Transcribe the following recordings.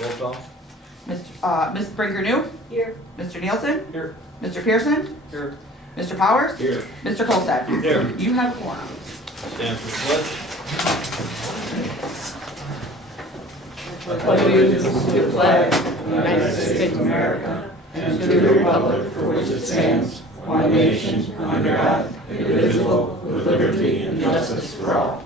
Roll call. Ms. Brinker New? Here. Mr. Nielsen? Here. Mr. Pearson? Here. Mr. Powers? Here. Mr. Kolstad? Here. You have a quorum. Stand for the pledge. Allegiance to the flag of the United States of America and to the republic for which it stands, one nation, under God, indivisible, with liberty and justice for all.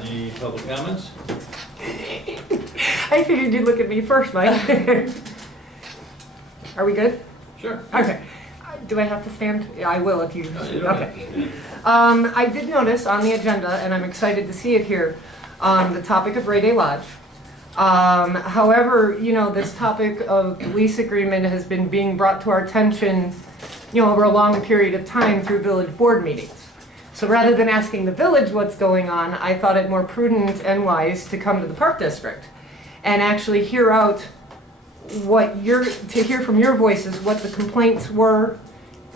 Any public comments? I figured you'd look at me first, Mike. Are we good? Sure. Okay. Do I have to stand? Yeah, I will if you. No, you don't have Okay. to. I did notice on the agenda, and I'm excited to see it here, the topic of Ray Day Lodge. However, you know, this topic of the lease agreement has been being brought to our attention, you know, over a long period of time through village board meetings. So rather than asking the village what's going on, I thought it more prudent and wise to come to the park district and actually hear out to hear from your voices what the complaints were,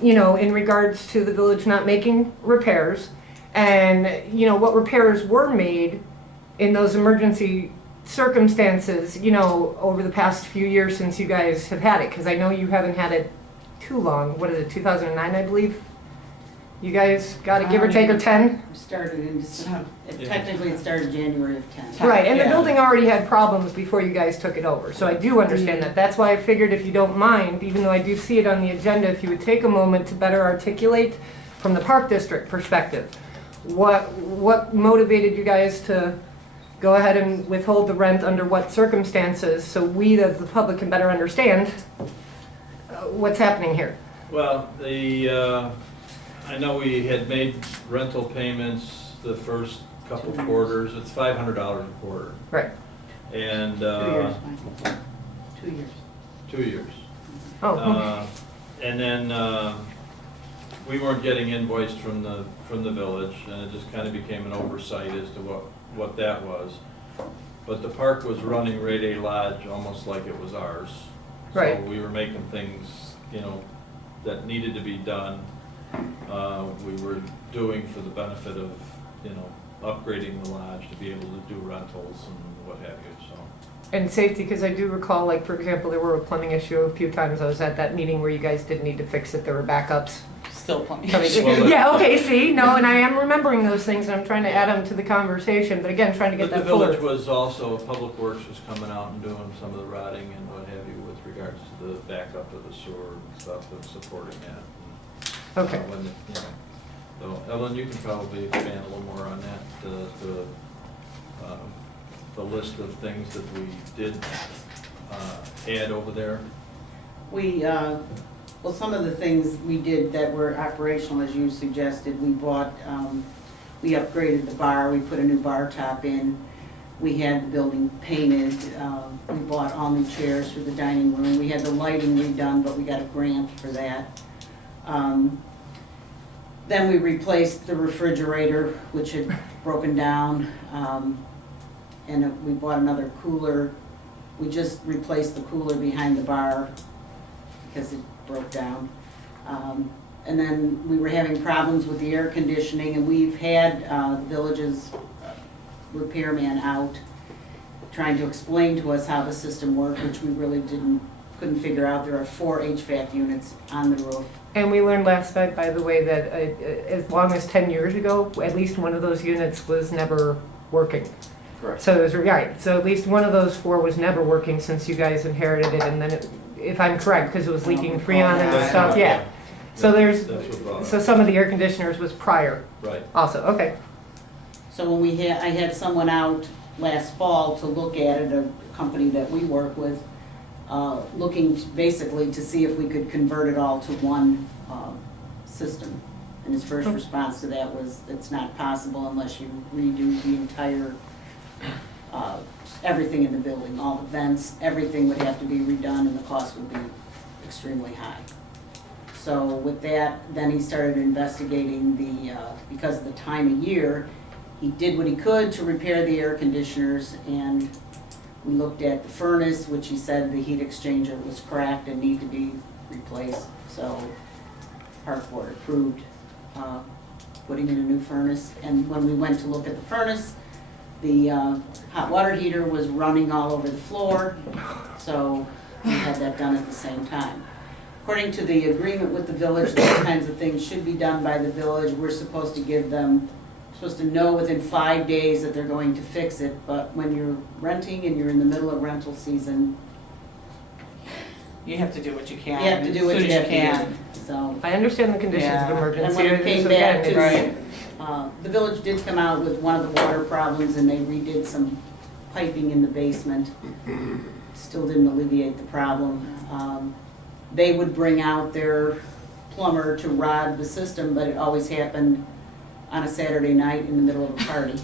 you know, in regards to the village not making repairs, and, you know, what repairs were made in those emergency circumstances, you know, over the past few years since you guys have had it, because I know you haven't had it too long. What is it, 2009, I believe? You guys got it, give or take, or 10? Started in December. Yeah. Technically, it started January of 10. Right, and the Yeah. building already had problems before you guys took it over, so I do understand that. That's why I figured, if you don't mind, even though I do see it on the agenda, if you would take a moment to better articulate from the park district perspective, what motivated you guys to go ahead and withhold the rent under what circumstances, so we, the public, can better understand what's happening here. Well, I know we had made rental payments the first couple quarters. It's $500 a quarter. Right. And 2 years, Michael. 2 years. 2 years. Oh, And then we weren't getting invoiced from the village, and it just kind of became an oversight as to what that was. But the park was running Ray Day Lodge almost like it was ours. Right. So we were making things, you know, that needed to be done. We were doing for the benefit of, you know, upgrading the lodge to be able to do rentals and what have you, so. and safety, because I do recall, like, for example, there were a plumbing issue a few times. I was at that meeting where you guys did need to fix it. There were backups. Still plenty. Well, Yeah, okay, see, no, and I am remembering those things, and I'm trying to add them to the conversation, but again, trying to get But the that fuller. village was also, Public Works was coming out and doing some of the rotting and what have you with regards to the backup of the sewer and stuff and supporting that. Okay. When, you know, so Ellen, you can probably expand a little more on that, the list of things that we did add over there. We, well, some of the things we did that were operational, as you suggested, we bought, we upgraded the bar, we put a new bar top in. We had the building painted, we bought all new chairs for the dining room. We had the lighting redone, but we got a grant for that. Then we replaced the refrigerator, which had broken down, and we bought another cooler. We just replaced the cooler behind the bar because it broke down. And then we were having problems with the air conditioning, and we've had the village's repairman out trying to explain to us how the system worked, which we really couldn't figure out. There are 4 HVAC units on the roof. And we learned last night, by the way, that as long as 10 years ago, at least one of those units was never working. Correct. So it was, right, so at least one of those 4 was never working since you guys inherited it, and then it, if I'm correct, because it was leaking Freon and That's stuff, right, yeah. So there's, That's what brought it. so some of the air conditioners was prior Right. also, okay. So when I had someone out last fall to look at it, a company that we work with, looking basically to see if we could convert it all to one system. And his first response to that was, it's not possible unless you redo the entire, everything in the building, all the vents, everything would have to be redone, and the cost would be extremely high. So with that, then he started investigating because of the time of year, he did what he could to repair the air conditioners, and we looked at the furnace, which he said the heat exchanger was cracked and need to be replaced. So park board approved putting in a new furnace. And when we went to look at the furnace, the hot water heater was running all over the floor, so we had that done at the same time. According to the agreement with the village, those kinds of things should be done by the village. We're supposed to give them, supposed to know within 5 days that they're going to fix it, but when you're renting and you're in the middle of rental season, You have to do what you can. you have to do what as you soon have as to do. So, I understand the conditions of Yeah. and emergency. when it came so back again, to, it's- the village did come out with one of the water problems and they redid some piping in the basement. Still didn't alleviate the problem. They would bring out their plumber to rod the system, but it always happened on a Saturday night in the middle of a party,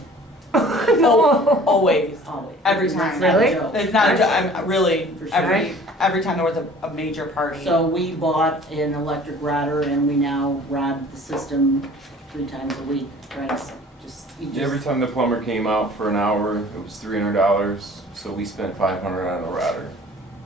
No. Always. always. Every That's time. not a Really? joke. It's not, I'm really, For sure. every time there was a major party. So we bought an electric rodder and we now rod the system 3 times a week, right? You just- Every time the plumber came out for an hour, it was $300, so we spent $500 on a router.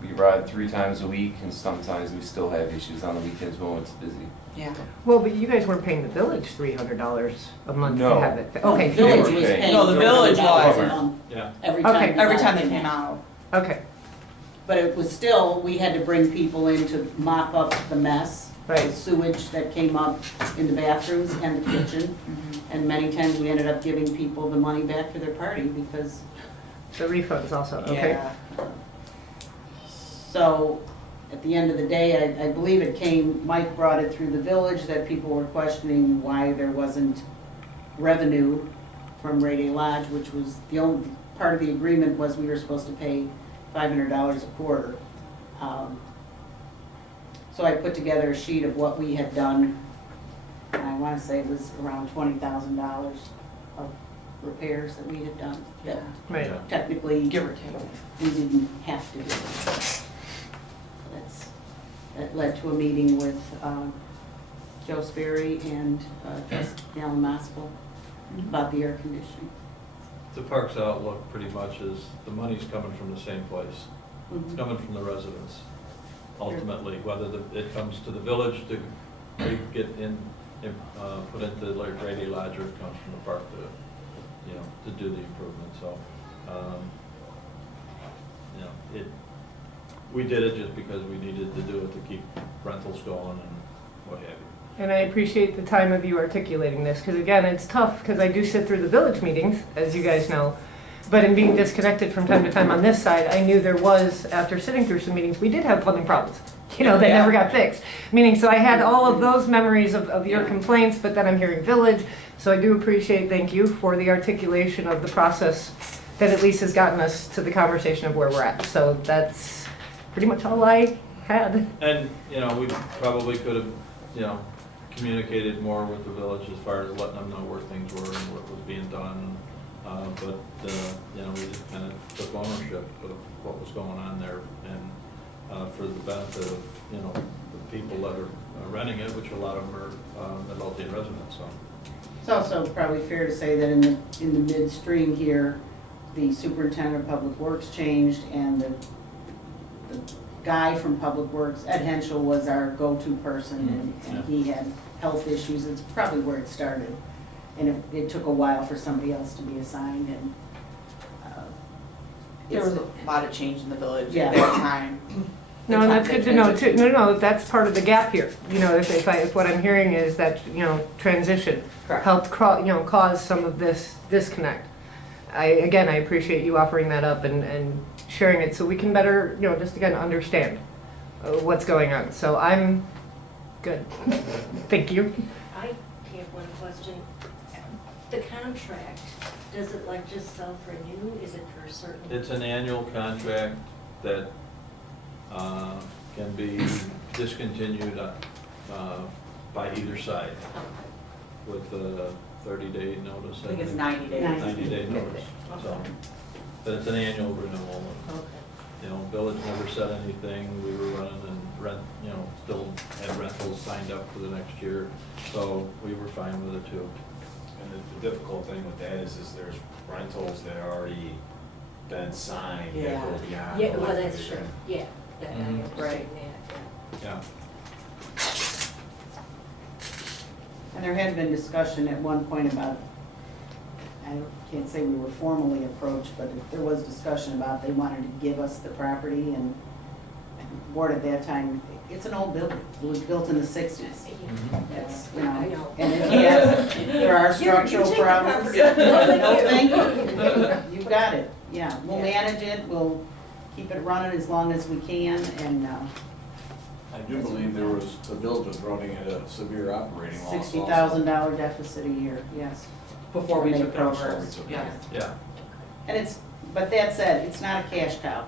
We ride 3 times a week, and sometimes we still have issues on the weekends when it's busy. Yeah. Well, but you guys weren't paying the village $300 a month to No. have it. No, Okay, the village were was paying. paying. No, the village was. $300 Yeah. Every Okay. time. the Every time water they came came out. out. okay, But it was still, we had to bring people in to mop up the mess. The right. sewage that came up in the bathrooms and the kitchen. And many times we ended up giving people the money back for their party because, The refunds also, okay. Yeah. so at the end of the day, I believe it came, Mike brought it through the village that people were questioning why there wasn't revenue from Ray Day Lodge, which was the only, part of the agreement was we were supposed to pay $500 a quarter. So I put together a sheet of what we had done, and I wanna say it was around $20,000 of repairs that we had done, that Right. Yeah. technically Give or take. we didn't have to do. That led to a meeting with Joe Sperry and Alan Moskal about the air conditioning. The park's outlook pretty much is the money's coming from the same place. It's coming from the residents, ultimately, whether it comes to the village to get put into like Grady Lodge, or it comes from the park to do the improvement, so, we did it just because we needed to do it to keep rentals going and what have you. And I appreciate the time of you articulating this, because again, it's tough, because I do sit through the village meetings, as you guys know. But in being disconnected from time to time on this side, I knew there was, after sitting through some meetings, we did have plumbing problems. That Yeah. never got fixed. Meaning, so I had all of those memories of your complaints, but then I'm hearing village. So I do appreciate, thank you for the articulation of the process that at least has gotten us to the conversation of where we're at. So that's pretty much all I had. And, we probably could have, communicated more with the village as far as letting them know where things were and what was being done. But we just kind of took ownership of what was going on there, and for the benefit of, the people that are renting it, which a lot of them are adult residents, so. It's also probably fair to say that in the midstream here, the superintendent of public works changed, and the guy from Public Works, Ed Henschel, was our go-to person, and he had health issues. It's probably where it started. And it took a while for somebody else to be assigned, and There was a lot of change in the village Yeah. at that time. No, and that's good to know too. No, that's part of the gap here. If what I'm hearing is that, transition Correct. helped, cause some of this disconnect. I appreciate you offering that up and sharing it so we can better, just again, understand what's going on. So I'm good. Thank you. I have one question. The contract, does it like just self-renew? Is it for a certain? It's an annual contract that can be discontinued by either side with a 30-day notice. I think it's 90 days. 90-day notice, so, but it's an annual renewal. Okay. Village never said anything, we were running and still had rentals signed up for the next year, so we were fine with it too. And the difficult thing with that is there's rentals that are already been signed that Yeah. go beyond. Yeah, well, elected that's true. agent. Yeah, that, I Mhm. understand Right. that, yeah. Yeah. And there had been discussion at one point about, I can't say we were formally approached, but there was discussion about they wanted to give us the property, and the board at that time, it's an old building. It was built in the 60s. It's, you I know, know. and it has, there are You structural take the problems. property. No, thank you. You got it, yeah. We'll manage it, we'll keep it running as long as we can, and I do believe there was, the village was running at a severe operating loss also. $60,000 deficit a year, yes. Before we took it Before over, we took it yeah. over. Yeah, And it's, but that said, it's not a cash cow.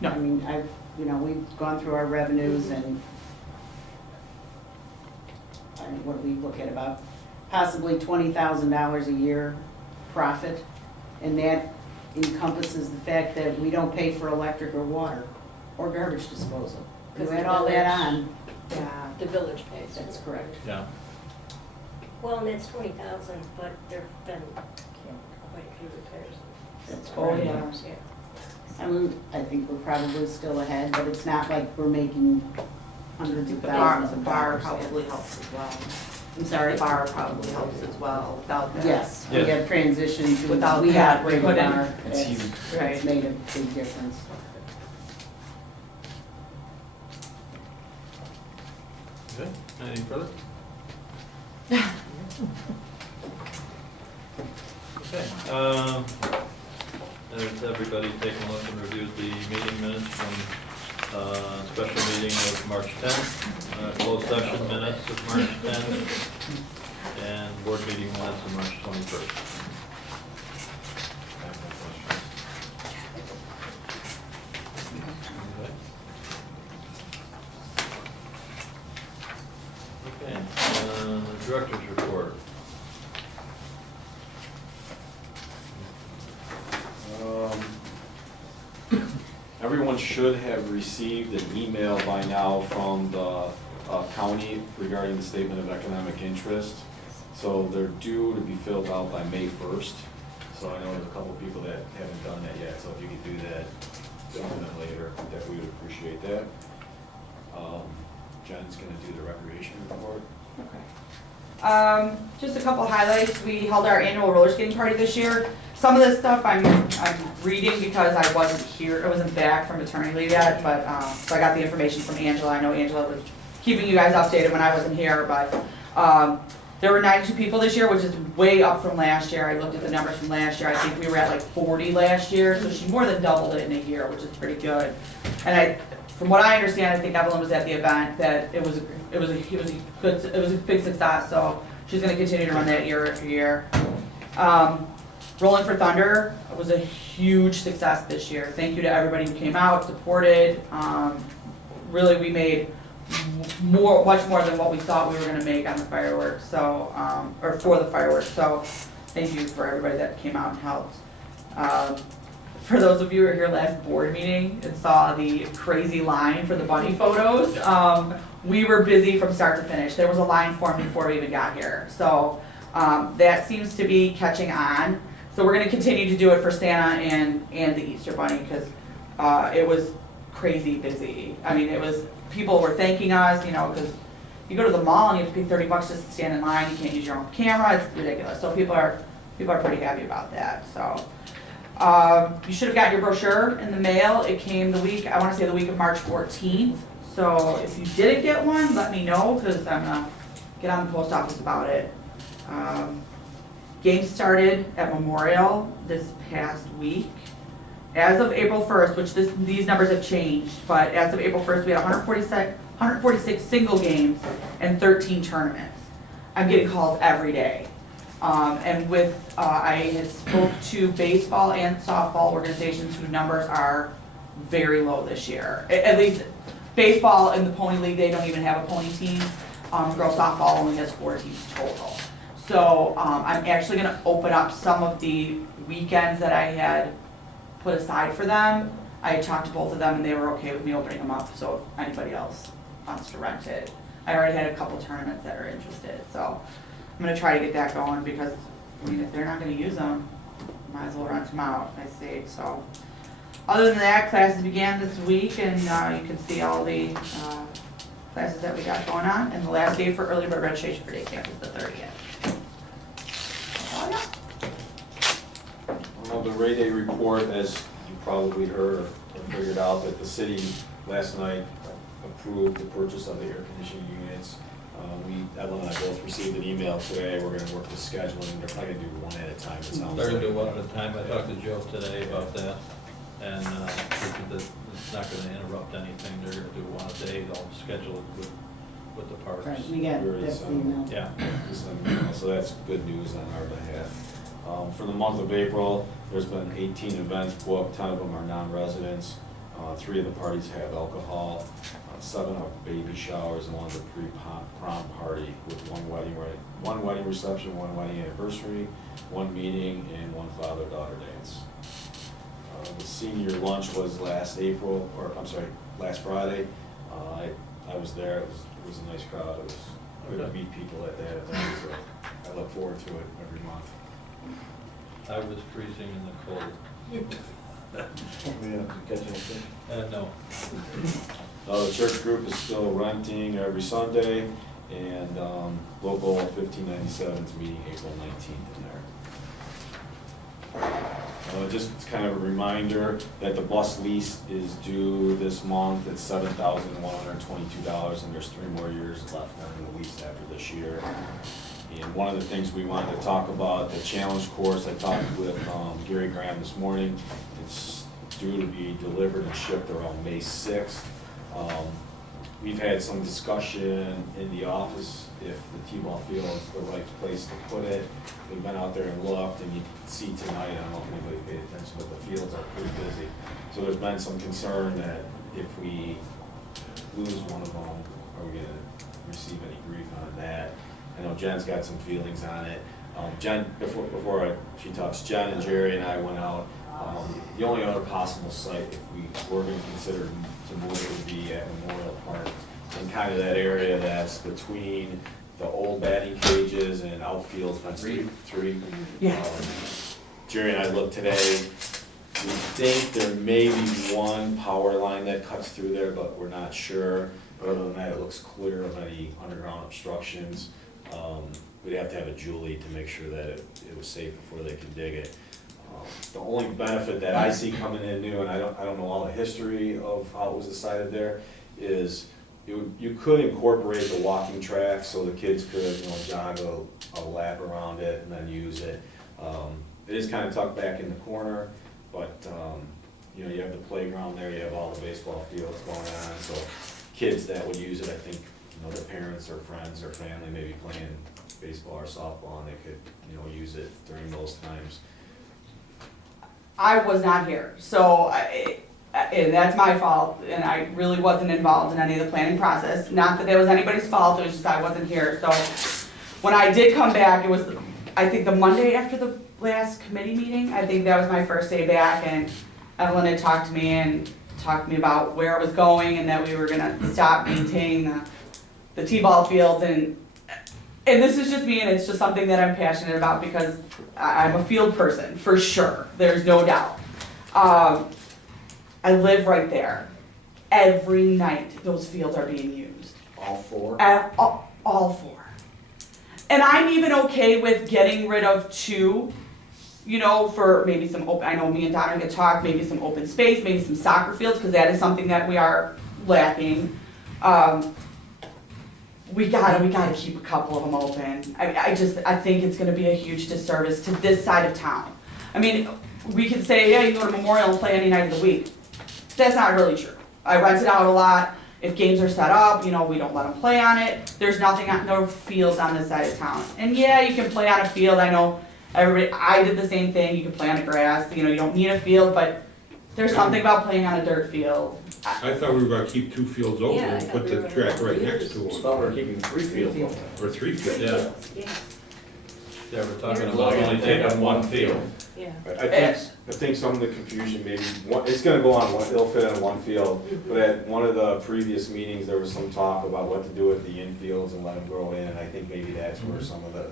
No. I mean, we've gone through our revenues and, I mean, what do we look at, about possibly $20,000 a year profit? And that encompasses the fact that we don't pay for electric or water or garbage disposal. You 'Cause add the all that village- on, Yeah, the village pays. that's correct. yeah. Well, and it's 20,000, but there've been quite a few repairs. That's Oh, correct. yeah. I mean, I think we're probably still ahead, but it's not like we're making hundreds of The bar, thousands the of bar dollars. probably helps as well. I'm sorry? The bar probably helps as well, without that. Yes, we Yes. have transitioned to, Without we that, operate we a couldn't- bar. It's It's huge. Right. it's made a big difference. Okay, anything further? Okay, has everybody taken a look and reviewed the meeting minutes from, special meeting of March 10th, closed session minutes of March 10th, and board meeting minutes of March 21st? I have no questions. Okay. Okay, director's report. Everyone should have received an email by now from the county regarding the statement of economic interest. So they're due to be filled out by May 1st. So I know there's a couple people that haven't done that yet, so if you could do that sooner than later, that we would appreciate that. Jen's gonna do the recreation report. Just a couple highlights. We held our annual roller skating party this year. Some of this stuff I'm reading because I wasn't here, I wasn't back from maternity leave yet, but, so I got the information from Angela. I know Angela was keeping you guys updated when I wasn't here, but, there were 92 people this year, which is way up from last year. I looked at the numbers from last year. I think we were at like 40 last year, so she more than doubled it in a year, which is pretty good. And from what I understand, I think Evelyn was at the event, that it was a big success, so she's gonna continue to run that year after year. Rolling for Thunder was a huge success this year. Thank you to everybody who came out, supported. Really, we made much more than what we thought we were gonna make on the fireworks, so, or for the fireworks, so thank you for everybody that came out and helped. For those of you who were here last board meeting and saw the crazy line for the bunny photos, we were busy from start to finish. There was a line formed before we even got here, so that seems to be catching on. So we're gonna continue to do it for Santa and the Easter Bunny, because it was crazy busy. I mean, people were thanking us, you know, because you go to the mall and you have to pay $30 just to stand in line, you can't use your own camera, it's ridiculous. So people are pretty happy about that, so. You should have got your brochure in the mail. It came the week of March 14th. So if you didn't get one, let me know, because I'm gonna get on the post office about it. Games started at Memorial this past week. As of April 1st, which these numbers have changed, but as of April 1st, we had 146 single games and 13 tournaments. I'm getting calls every day. And I had spoke to baseball and softball organizations whose numbers are very low this year. At least baseball in the pony league, they don't even have a pony team. Girls softball only has 4 teams total. So I'm actually gonna open up some of the weekends that I had put aside for them. I talked to both of them and they were okay with me opening them up, so if anybody else wants to rent it. I already had a couple tournaments that are interested, so I'm gonna try to get that going, because, I mean, if they're not gonna use them, might as well rent them out, I say, so. Other than that, classes began this week, and you can see all the classes that we got going on, and the last day for early bird registration for day camp is the 30th. Oh, yeah. Well, the Ray Day report, as you probably heard or figured out, that the city last night approved the purchase of the air conditioning units. Evelyn and I both received an email today, we're gonna work the scheduling, they're probably gonna do one at a time, it sounds They're gonna do like. one at a time. I talked to Joe today about that, and it's not gonna interrupt anything. They're gonna do one a day. They'll schedule it with the parks. Right, we got, that's the email. Yeah. So that's good news on our behalf. For the month of April, there's been 18 events booked, 10 of them are non-residents. 3 of the parties have alcohol, 7 are baby showers, and 1's a pre-prom party with one wedding reception, 1 wedding anniversary, 1 meeting, and 1 father-daughter dance. The senior lunch was last Friday. I was there, it was a nice crowd, it was good to meet people at that event, so I look forward to it every month. I was freezing in the cold. We have to catch anything. No. The church group is still renting every Sunday, and local 1597 is meeting April 19th in there. Just kind of a reminder that the bus lease is due this month. It's $7,122, and there's 3 more years left on the lease after this year. And one of the things we wanted to talk about, the challenge course, I talked with Gary Graham this morning. It's due to be delivered and shipped around May 6th. We've had some discussion in the office if the T-ball field is the right place to put it. We've been out there and looked, and you can see tonight, I don't know if anybody paid attention, but the fields are pretty busy. So there's been some concern that if we lose one of them, are we gonna receive any grief on that? I know Jen's got some feelings on it. Jen, she talks, Jen and Jerry and I went out. The only other possible site, if we were going to consider to move it, would be at Memorial Park, in kind of that area that's between the old batting cages and outfield fence three. Yeah. Jerry and I looked today. We think there may be one power line that cuts through there, but we're not sure. But other than that, it looks clear of any underground obstructions. We'd have to have a Julie to make sure that it was safe before they can dig it. The only benefit that I see coming in new, and I don't know all the history of how it was decided there, is you could incorporate the walking track so the kids could, jog a lap around it and then use it. It is kind of tucked back in the corner, but you have the playground there, you have all the baseball fields going on, so kids that would use it, I think, their parents or friends or family may be playing baseball or softball, and they could, use it during those times. I was not here, so and that's my fault, and I really wasn't involved in any of the planning process. Not that was anybody's fault, it was just I wasn't here. So when I did come back, it was, I think, the Monday after the last committee meeting. I think that was my first day back, and Evelyn had talked to me about where it was going and that we were gonna stop maintaining the T-ball fields, and this is just me, and it's just something that I'm passionate about because I'm a field person, for sure, there's no doubt. I live right there. Every night, those fields are being used. All 4? All 4. And I'm even okay with getting rid of 2, for maybe some open, I know me and Donna could talk, maybe some open space, maybe some soccer fields, because that is something that we are lacking. We gotta keep a couple of them open. I think it's gonna be a huge disservice to this side of town. I mean, we could say, yeah, you go to Memorial and play any night of the week. That's not really true. I rent it out a lot. If games are set up, we don't let them play on it. There's no fields on this side of town. And yeah, you can play on a field. I know I did the same thing. You can play on the grass. You don't need a field, but there's something about playing on a dirt field. I thought we were gonna keep 2 fields open Yeah, I and thought put we the were track gonna right do next to I it, thought we were keeping 3 fields open. or 3 fields. Yeah, Yeah, we're talking about only taking one field. yeah. I think some of the confusion maybe, it's gonna go on it'll fit on one field, but at one of the previous meetings, there was some talk about what to do with the infields and let them grow in, and I think maybe that's where some of the,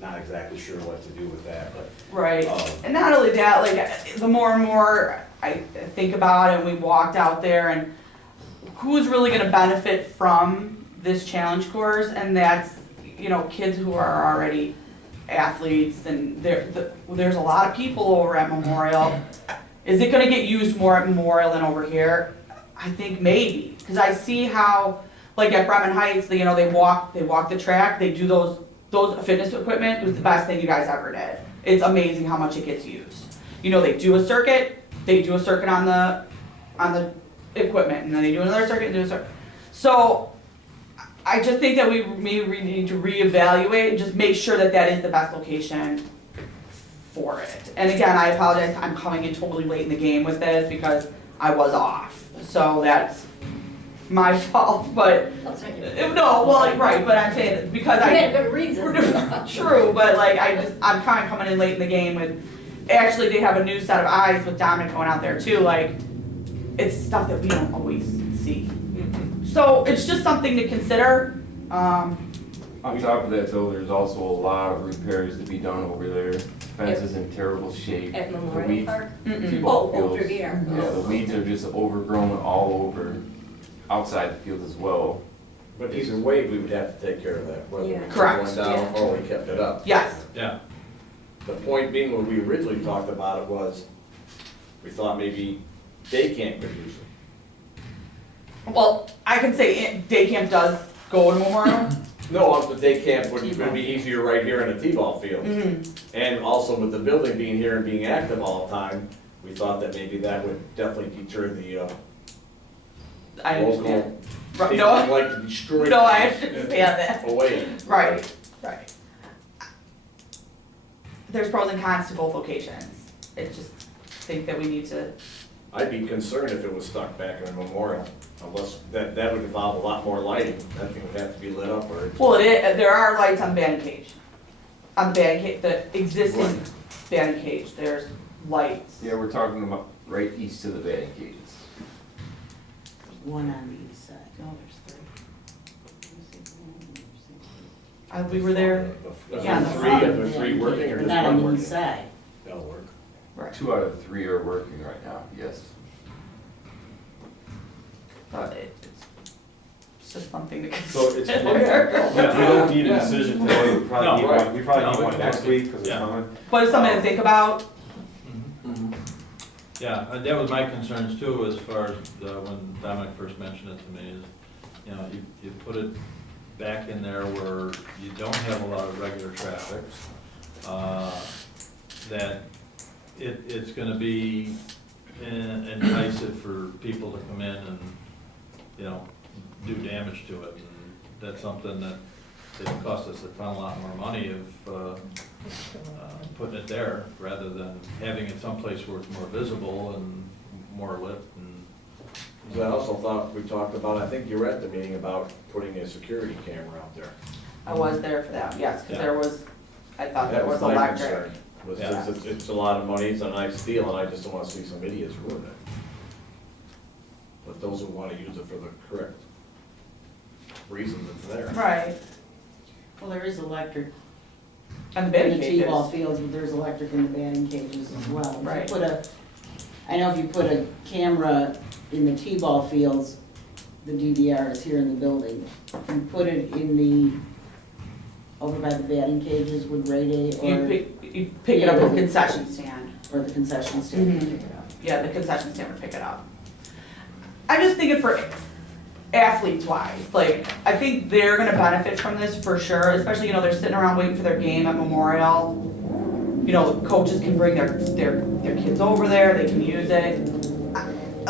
not exactly sure what to do with that, but. Right, and not only that, the more and more I think about it, and we walked out there, and who's really gonna benefit from this challenge course, and that's, kids who are already athletes, and there's a lot of people over at Memorial. Is it gonna get used more at Memorial than over here? I think maybe, because I see how, like at Bremen Heights, they walk the track, they do those fitness equipment. It was the best thing you guys ever did. It's amazing how much it gets used. They do a circuit on the equipment, and then they do another circuit and do a circuit. So I just think that we need to reevaluate and just make sure that that is the best location for it. And again, I apologize, I'm coming in totally late in the game with this because I was off. So that's my fault, but, That's not your- no, well, right, but I'm saying, because You I. had good reason. True, but like, I'm kind of coming in late in the game with, actually, they have a new set of eyes with Dominic going out there too, like, it's stuff that we don't always see. So it's just something to consider. On top of that though, there's also a lot of repairs to be done over there. Fence is in terrible shape. At The Memorial weeds- Park? Mm-mm. T-ball Oh, over fields. here. Yeah, the weeds are just overgrown all over, outside the field as well. But either way, we would have to take care of that, whether we Yeah. took Correct. one down or we kept it up. Yes. Yeah, The point being, when we originally talked about it was, we thought maybe day camp could use it. Well, I can say day camp does go to Memorial. No, the day camp would be easier right here in the T-ball field. Mhm. And also with the building being here and being active all the time, we thought that maybe that would definitely deter the I local understand. people Right, who no, like to destroy no, I things understand that. away. Right. There's pros and cons to both locations. I just think that we need to, I'd be concerned if it was stuck back in a Memorial, unless, that would involve a lot more lighting. That thing would have to be lit up or. well, there are lights on the batting cage. On the batting cage, the existing batting cage, there's lights. Yeah, we're talking about right east of the batting cages. One on the east side. No, there's three. We were there, Yeah, Are the there three working or But just not one on the working? east side. That'll work. right, 2 out of 3 are working right now, yes. but it's just something to So it's, consider. we don't need a decision today, we probably need No, one, we probably need no, one next week, because it's yeah. coming. But it's something to think about. Mhm. Yeah, that was my concerns too, as far as when Dominic first mentioned it to me, is, you put it back in there where you don't have a lot of regular traffic, that it's gonna be enticing for people to come in and, do damage to it. And that's something that it cost us a lot more money of putting it there, rather than having it someplace where it's more visible and more lit and. I also thought, we talked about, I think you were at the meeting about putting a security camera out there. I was there for that, yes, because Yeah. there was, I thought there That was my electric. concern, was Yeah. just, it's a lot of money, it's a nice deal, and I just don't wanna see some idiots ruin it. But those who wanna use it for the correct reason, it's there. Right, Well, there is electric and the in batting the cages. T-ball fields, but there's electric in the batting cages as well. If you Right. I know if you put a camera in the T-ball fields, the DVR is here in the building. If you put it over by the batting cages with Ray Day You pick it up at the concession stand. or the concession stand, Mhm. pick it up. Yeah, the concession stand would pick it up. I'm just thinking for athletes wise, like, I think they're gonna benefit from this for sure, especially, they're sitting around waiting for their game at Memorial. The coaches can bring their kids over there, they can use it.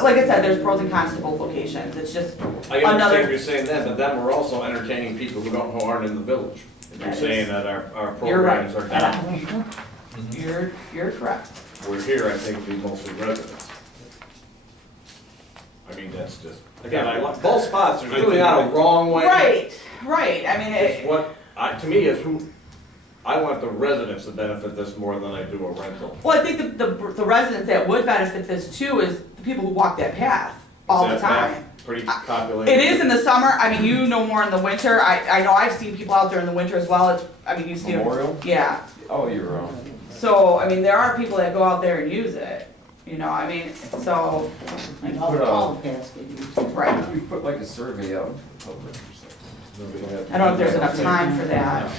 Like I said, there's pros and cons to both locations, it's just I understand another, what you're saying that, but then we're also entertaining people who aren't in the village. If you're That saying is- that our you're right. programs are down. You're correct. We're here, I think, be mostly residents. I mean, that's just, again, I like, both spots, there's really not a wrong way. Right, I mean, It's what, to me, is who, I want the residents to benefit this more than I do a rental. well, I think the residents that would benefit this too is the people who walk that path all the Is that time. Pretty populated. It is in the summer, I mean, you know more in the winter, I know I've seen people out there in the winter as well, you see them. Memorial? Yeah, Oh, you're wrong. so, I mean, there are people that go out there and use it. you know, I mean, so, Like Put a- all paths get used. right. We put like a survey out to the public or something. I don't know if there's enough time for that.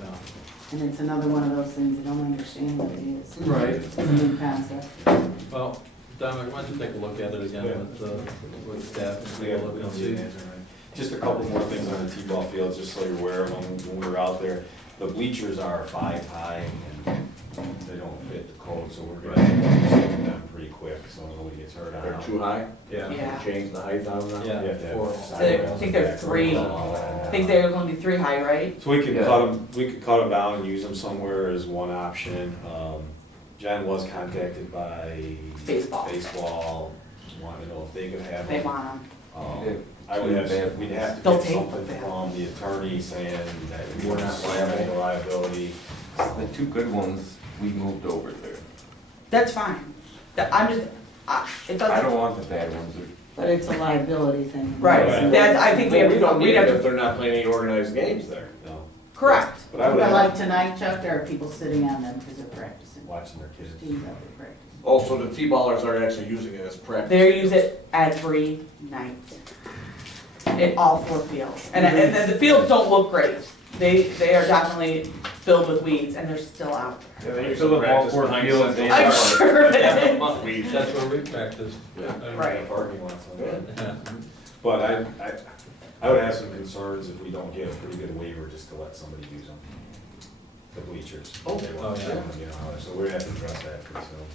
No. And it's another one of those things you don't understand what it is. Right. It's a new concept. Well, Dominic, why don't you take a look at it again with staff and We take a have, look we and don't see. need an answer, right? Just a couple more things on the T-ball fields, just so you're aware of them, when we were out there. The bleachers are 5 high and they don't fit the code, so we're gonna have them pretty quick, so nobody gets hurt on They're them. too high? Yeah. Yeah. Change the height on them? Yeah. You have to have Four. sidewalls I think they're back 3. roads and all that. I think they're only 3 high, right? So we could Yeah. cut them, we could cut them down and use them somewhere as one option. Jen was contacted by baseball, wanted to know if they could have They them. want them. Yeah. I would have, we'd have to They'll get take something them. from the attorney saying that we We're we're not not liable. liability. The two good ones, we moved over there. That's fine. I'm just, it I doesn't, don't want the bad ones. But it's a liability thing. right, Right. that's, I think we have, We don't need we'd it have, if they're not playing any organized games there. No, correct. but I would But have like tonight, Chuck, there are people sitting on them because they're practicing. watching their kids. Teams out there practicing. Also, the T-ballers are actually using it as practice. They use it every night. In all 4 fields. And the fields don't look great. They are definitely filled with weeds and they're still out. Yeah, they They use fill to up all practice 4 behind fields, Central they I'm Park. sure it Yeah, is. buckwheat. That's where we practiced. Yeah. Right. Parking lots on that. Yeah. But I would have some concerns if we don't get a pretty good waiver just to let somebody use them. The bleachers. Oh, They want yeah. them, you know, so we have to address that pretty soon.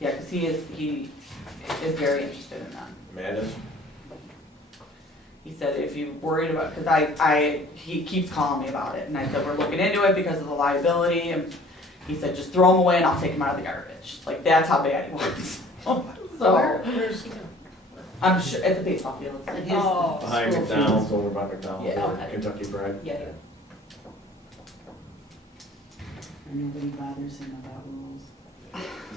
Yeah, because he is very interested in that. Madden? He said if you're worried about, because he keeps calling me about it, and I said, we're looking into it because of the liability, and he said, just throw them away and I'll take them out of the garbage. Like, that's how bad he was. So, Where's he going? I'm sure, at the baseball field. And his Oh. Behind school McDonald's, fees- over by McDonald's, Yeah, or okay. Kentucky Fried. Yeah. And nobody bothers him about rules.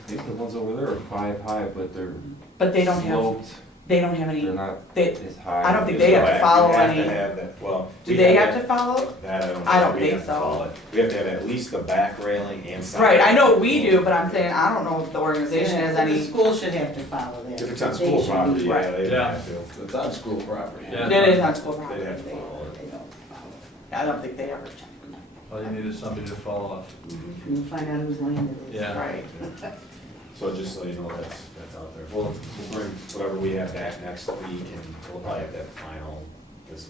The ones over there are 5 high, but they're But they don't have, sloped, they don't have they're any, not they, as high. I don't think they have to follow We have any- to have that, well. do we they have that- to follow? That I don't know. I don't We think have to so. follow it. We have to have at least the back railing and side. Right, I know we do, but I'm saying, I don't know if the organization has The any, school should have to follow that. If it's on They school should be- property, yeah, Right. they'd Yeah. have to. It's on school property. Yeah. it is on school They'd property. have to follow it. They don't follow I don't think they ever check. All you need is somebody to fall off. it. You'll find out whose land it is. Yeah. Right. So just so you know, that's out there. We'll bring whatever we have back next week and we'll probably have that final, this is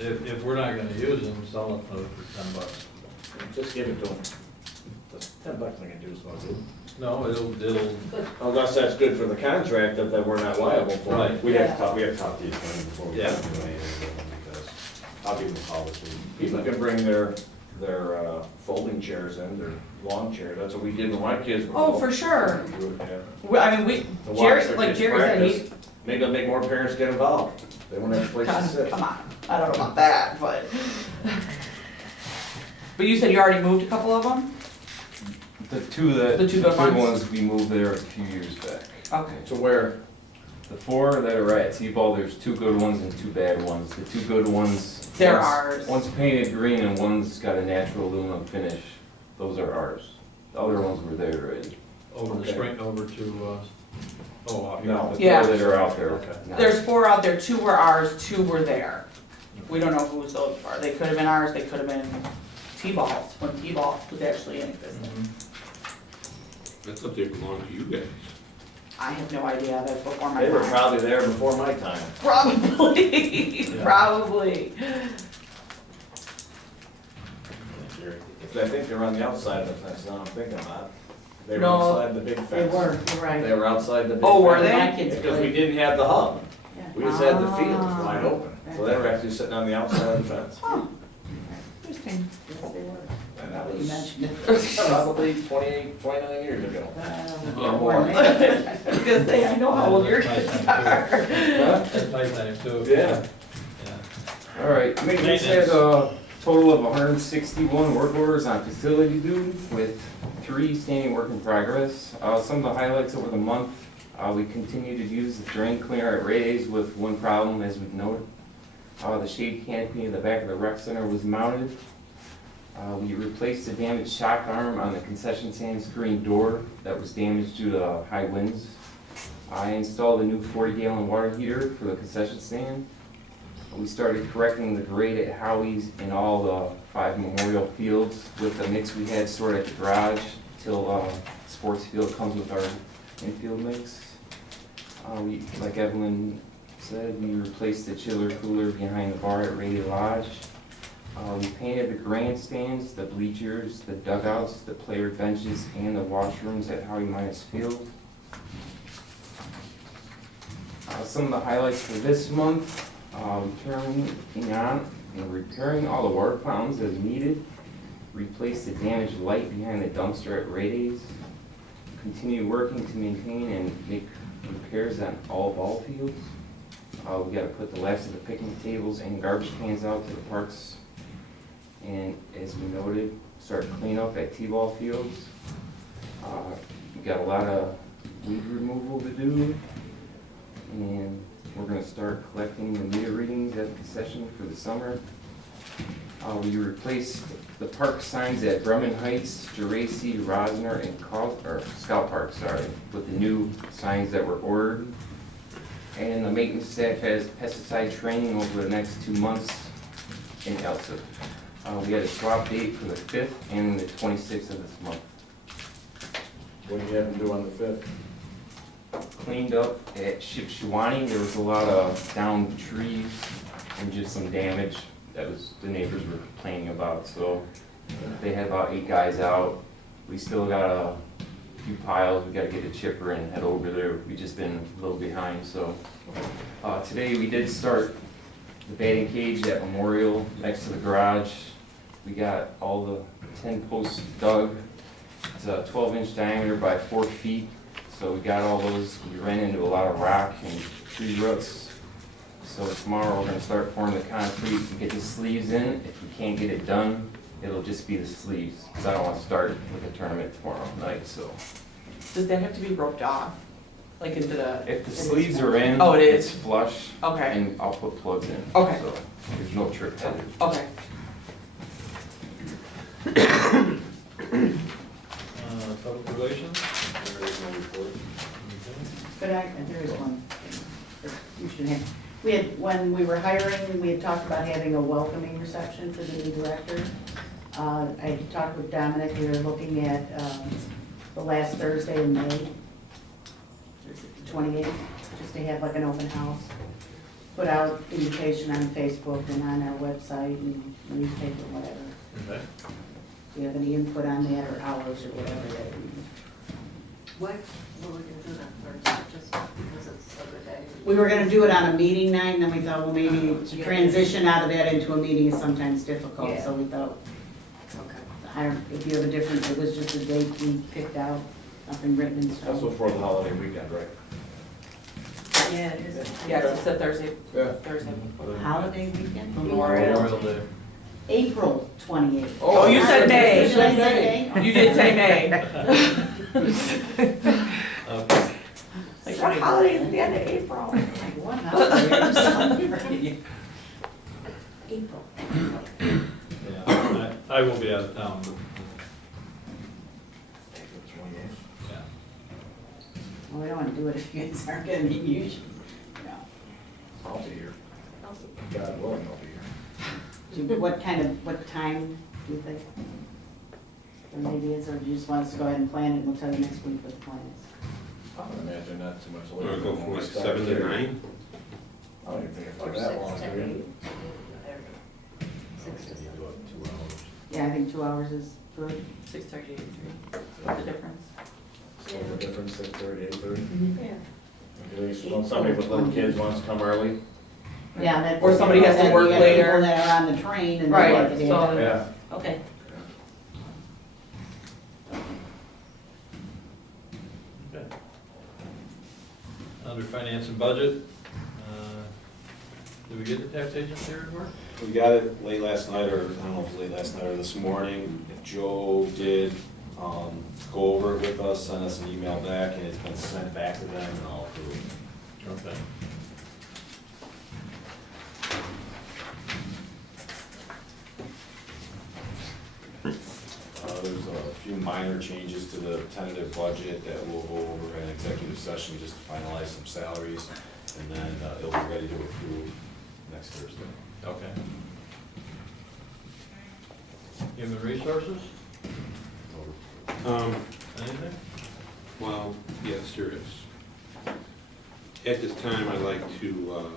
it. If we're not gonna use them, sell them for $10. Just give it to them. That's $10 I can do, so I'll do. No, it'll, Unless that's good for the contract that we're not liable for. Right. We have to talk to the attorney before we Yeah. do anything because I'll give them a call this week. People can bring their folding chairs in, their lawn chair, that's what we did when my kids were. Oh, little. for sure. Do it, yeah. I mean, we, To watch Jerry, their like kids Jerry said, he, practice. Maybe it'll make more parents get involved. They won't have a place to sit. come on, I don't know about that, but. But you said you already moved a couple of them? The two that, The the two good good ones? ones, we moved there a few years back. Okay. To where? The 4 that are at T-ball, there's 2 good ones and 2 bad ones. The 2 good ones. They're one's- ours. One's painted green and one's got a natural aluminum finish. Those are ours. The other ones were there already. over the Okay. spring, over to, out here. No. The Yeah. 4 that are out there. Okay. now. There's 4 out there, 2 were ours, 2 were there. We don't know whose those are. They could have been ours, they could have been T-balls, when T-ball was actually in existence. Mhm. I thought they belonged to you guys. I have no idea, that's before my They were time. probably there before my time. Probably, Yeah. probably. I think they were on the outside of the fence, now I'm thinking about it. They were No. inside the big fence. They were, you're right. They were outside the big fence. Oh, were they? My kids Because we played. didn't have the hub. Yeah. We just had the field Ah. wide open. So they were actually sitting on the outside of the fence. Huh. Interesting. Yes, they were. And Now that that you was mentioned it. probably 28, 29 years ago. Or more. more. I was gonna say, I know how old your kids are. Huh? That's my time too. Yeah. Yeah. All right, maintenance had a total of 161 work orders on facility duty with 3 standing work in progress. Some of the highlights over the month, we continue to use the drain cleaner at Ray's with one problem, as we've noted. The shade canopy in the back of the rec center was mounted. We replaced the damaged shock arm on the concession stand screen door that was damaged due to high winds. I installed a new 40-gallon water heater for the concession stand. We started correcting the grade at Howie's in all the 5 memorial fields with the mix we had stored at the garage till sports field comes with our infield mix. Like Evelyn said, we replaced the chiller cooler behind the bar at Rady Lodge. We painted the grandstands, the bleachers, the dugouts, the player benches, and the washrooms at Howie Minus Field. Some of the highlights for this month, carrying on and repairing all the water fountains as needed. Replace the damaged light behind the dumpster at Rady's. Continue working to maintain and make repairs on all ball fields. We gotta put the last of the picnic tables and garbage cans out to the parks. And as we noted, start cleanup at T-ball fields. We got a lot of weed removal to do. And we're gonna start collecting the meter readings at the concession for the summer. We replaced the park signs at Bremen Heights, Geraci, Rosner, and Scout Park, with the new signs that were ordered. And the maintenance staff has pesticide training over the next 2 months in Elsa. We had a swap date for the 5th and the 26th of this month. What do you have to do on the 5th? Cleaned up at Shipshewana. There was a lot of downed trees and just some damage that the neighbors were complaining about. So they had about 8 guys out. We still got a few piles. We got to get a chipper and head over there. We've just been a little behind. So today we did start the batting cage at Memorial next to the garage. We got all the 10 posts dug. It's a 12-inch diameter by 4 feet. So we got all those. We ran into a lot of rock and tree roots. So tomorrow we're going to start pouring the concrete and get the sleeves in. If we can't get it done, it'll just be the sleeves, because I don't want to start with a tournament tomorrow night. So Does that have to be roped off? Like, is it a? if the sleeves are in, Oh, it is? it's flush. Okay. And I'll put plugs in. Okay. So there's no trick headed. Okay. Public relations? There is no report. But there is one thing that you should have. We had, when we were hiring, we had talked about having a welcoming reception for the new director. I had talked with Dominic, we were looking at the last Thursday in May, the 28th, just to have like an open house. Put out invitation on Facebook and on our website and newspaper, whatever. Okay. Do you have any input on that or hours or whatever that we? What were we gonna do that first, just because it's so good day? We were gonna do it on a meeting night, and then we thought, well, maybe to transition out of that into a meeting is sometimes difficult, so we thought, Okay. if you have a different, it was just a date we picked out, nothing written in That's stone. before the holiday weekend, right? Yeah, it is. Yes, it's a Thursday. Yeah. Thursday. Holiday weekend? Memorial Day. April 28th. Oh, you said May. Did I say May? You did say May. Okay. Like, what holiday is the end of April? Like, what holiday? I'm sorry. April. Yeah, I will be out of town, but, yeah. Well, we don't wanna do it if you guys aren't gonna be usually. I'll be here. God willing, I'll be here. What time do you think? Or maybe is, or do you just want us to go ahead and plan it, and we'll tell you next week what the plan is? I would imagine not too much Want later. to go from like Start 7 to here. 9? I don't even think it's Or like 6 that long, to do 8. you? 6 to 7. Yeah, I think 2 hours is good. 6:30 to 3. What's the difference? So the difference, 6:30, 8:30? Yeah. Well, somebody with little kids wants to come early. Yeah, that. Or somebody has to that- work you got later. people that are on the train and. Right, they like to so- Yeah. Okay. Okay. Under finance and budget, did we get the tax agency report? We got it late last night, or I don't know if it was late last night or this morning. Joe did go over it with us, sent us an email back, and it's been sent back to them and all approved. Okay. there's a few minor changes to the tentative budget that we'll go over in executive session just to finalize some salaries, and then it'll be ready to approve next Thursday. Okay. Human resources, anything? Well, yes, there is. At this time, I'd like to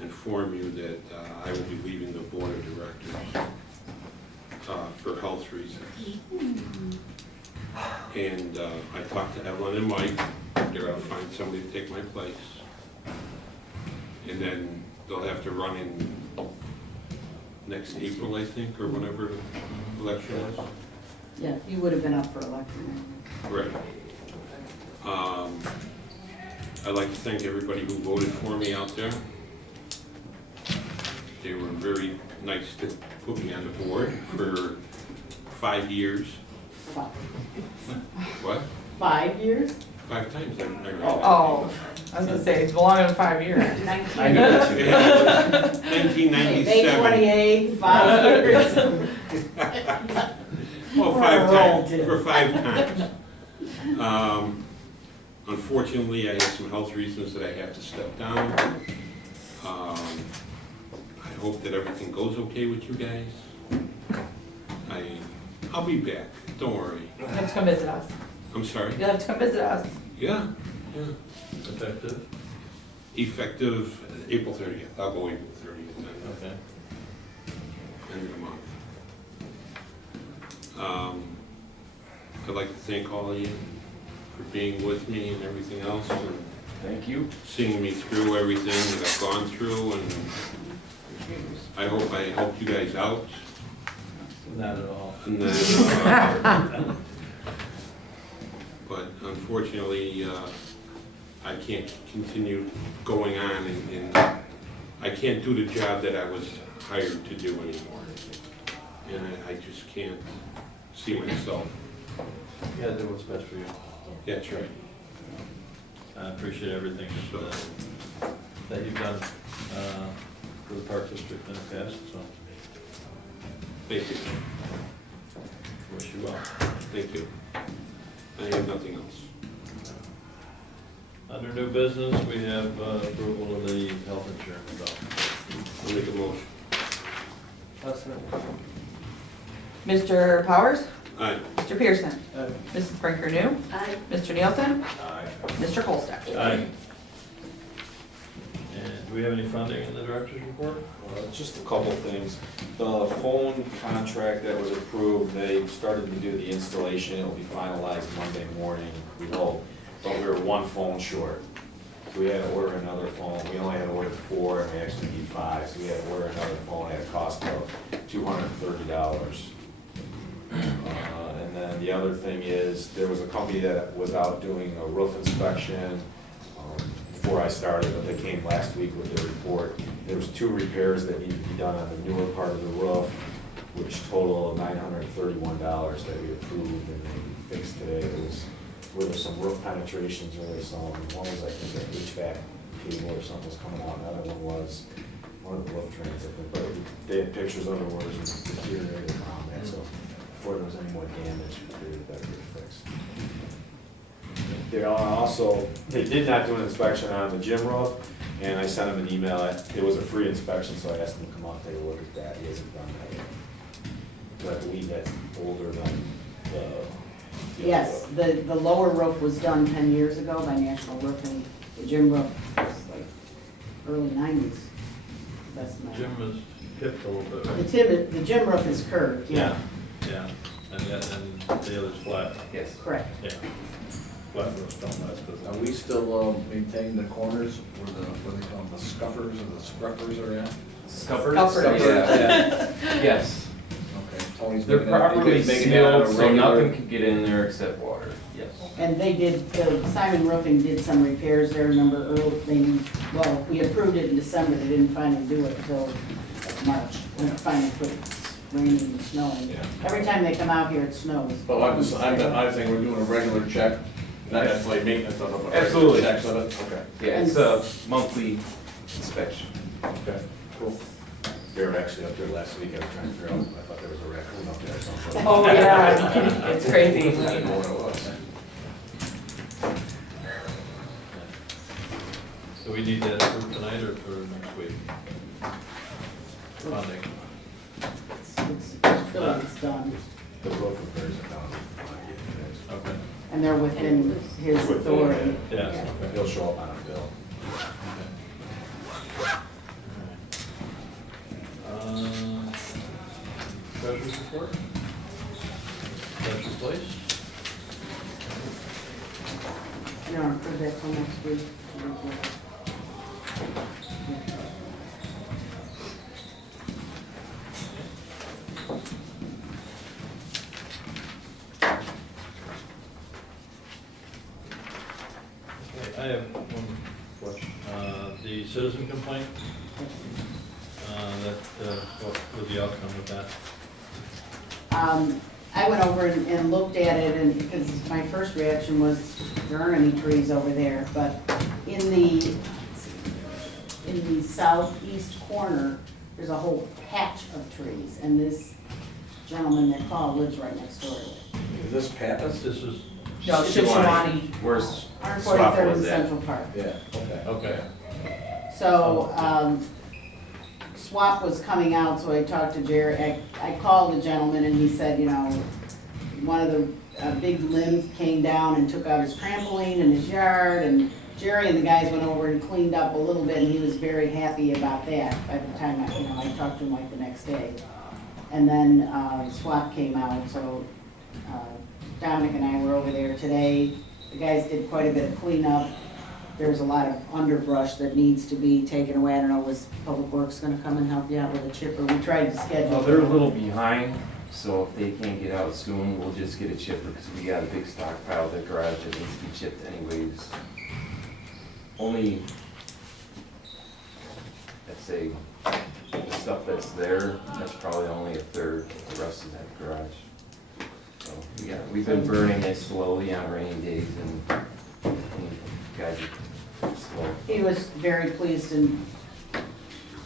inform you that I will be leaving the board of directors for health reasons. And I talked to Evelyn and Mike, they're gonna find somebody to take my place. And then they'll have to run in next April, I think, or whenever the election is. Yeah, you would have been up for election. Right. I'd like to thank everybody who voted for me out there. They were very nice to put me on the board for 5 years. What? 5 years? 5 times I ran. Oh, I was gonna say, it's longer than 5 years. I knew that you had. May 1997. 28, 5 years. Well, 5 times, for 5 times. Unfortunately, I have some health reasons that I have to step down. I hope that everything goes okay with you guys. I'll be back, don't worry. You'll have to come visit us. I'm sorry? You'll have to come visit us. Yeah, yeah. Effective? Effective April 30th, I'll go April 30th, Okay. end of the month. I'd like to thank all of you for being with me and everything else, and Thank you. seeing me through everything that I've gone through, and I helped you guys out. Not at all. And then, but unfortunately, I can't continue going on, and I can't do the job that I was hired to do anymore. And I just can't see myself. You gotta do what's best for you. That's right. I appreciate everything that you've done for the Park District in the past, so Thank you. wish you well. Thank you. I have nothing else. Under new business, we have approval of the health insurance bill. I'll make a motion. Mr. Powers? Aye. Mr. Pearson? Mrs. Brinker New? I, Mr. Nielsen? Aye. Mr. Colstead? Aye. And do we have any funding in the director's report? Just a couple things. The phone contract that was approved, they started to do the installation, it will be finalized Monday morning, we hope, but we were one phone short. So we had to order another phone, we only had to order 4, and we actually need 5, so we had to order another phone at a cost of $230. And then the other thing is, there was a company that was out doing a roof inspection before I started, but they came last week with their report. There was 2 repairs that needed to be done on the newer part of the roof, which total $931 that we approved and they fixed today. It was where there's some roof penetrations, or there's some, one was I think an HVAC cable or something was coming out, and the other one was one of the roof trains, I think. But they had pictures of it where it was deteriorated around that, so before there was any more damage, we figured it better get fixed. They also, they did not do an inspection on the gym roof, and I sent him an email, it was a free inspection, so I asked him to come out and take a look at that, he hasn't done that yet. But I believe that's older than the. Yes, the lower roof was done 10 years ago by National Roofing. The gym roof was like early 90s. That's my. Jim was hipped a little bit, right? The gym roof is curved, yeah. Yeah, and the other's flat. Yes. Correct. Yeah. Flat roof, don't last, does Are it? we still maintaining the corners where what they call them, the scuffers or the scruffers are at? Scuffers? Scuffers. Yeah. Yes. Okay, Tony's They're making that, properly making that on a sealed, so regular. nothing can get in there except water. Yes. And they did, Simon Roofing did some repairs there, remember, well, we approved it in December, they didn't finally do it until March, when it finally quit raining and snowing. Yeah. Every time they come out here, it snows. But I'm saying we're doing a regular check, not necessarily maintenance of it, but Absolutely. regular checks of it, okay. Yeah, it's a monthly inspection. Okay, cool. They were actually up there last week, I was trying to figure out, I thought there was a raccoon up there or something. Oh, yeah, it's I crazy. didn't know what it was. Do we need that approved tonight or for next week? Funding. It's done, The roof repairs are done. I get it fixed. Okay, and they're within his authority. yes, Yeah. okay. He'll show up on a bill. Treasurer's report? Treasurer's place? You know, for that till next week. Okay, I have one question. The citizen complaint, what was the outcome of that? I went over and looked at it, and because my first reaction was, there aren't any trees over there, but in the southeast corner, there's a whole patch of trees, and this gentleman that called lives right next door to it. Is this Pappas? This is, No, Shipshawana. Where's Our Swap 43rd was in that? Central Park. Yeah, okay. okay, So, SWAP was coming out, so I talked to Jerry, I called the gentleman and he said, you know, one of the big limbs came down and took out his trampoline in his yard, and Jerry and the guys went over and cleaned up a little bit, and he was very happy about that by the time I talked to him like the next day. And then, SWAP came out, so, Dominic and I were over there today. The guys did quite a bit of cleanup. There's a lot of underbrush that needs to be taken away. I don't know, was Public Works gonna come and help you out with a chipper? We tried to schedule. They're a little behind, so if they can't get out soon, we'll just get a chipper, because we got a big stockpile at the garage that needs to be chipped anyways. Only, I'd say, the stuff that's there, that's probably only a third, the rest is at the garage. So, we've been burning it slowly on rainy days, and guys are slow. He was very pleased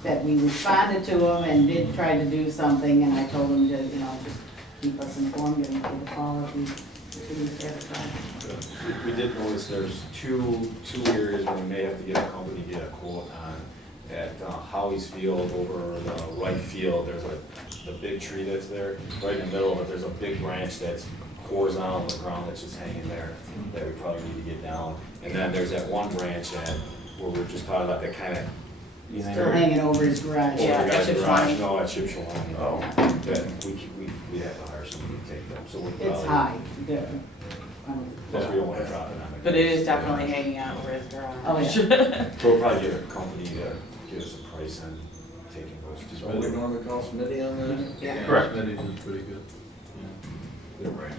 that we responded to him and did try to do something, and I told him to, you know, just keep us informed and give a call if we have a problem. We did notice there's two areas where we may have to get a company to get a quote on. At Howie's Field, over the right field, there's the big tree that's there, right in the middle of it, there's a big branch that's horizontal on the ground that's just hanging there, that we probably need to get down. And then there's that one branch where we're just talking about that kind of. Still hanging over his garage. Yeah, Over the guy's at garage, Shipshawana. no, at Shipshawana. Oh. That we have to hire somebody to take them, so we're probably. It's high. Plus, we don't want to drop it on the. But it is definitely hanging out over his garage. Oh, yeah. So we'll probably get a company to give us a price on taking those. So we normally call Smitty on that? Yeah. Correct. Smitty's is pretty good. They're right.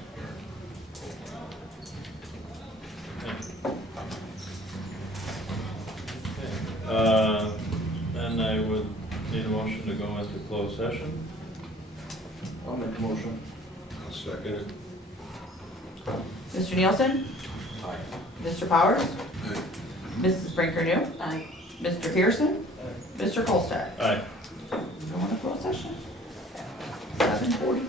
Then I would need a motion to go into closed session. I'll make a motion. I'll second it. Mr. Nielsen? Aye. Mr. Powers? Aye. Mrs. Brinker New? Aye. Mr. Pearson? Mr. Colstead? Aye. Go into closed session. 7:43.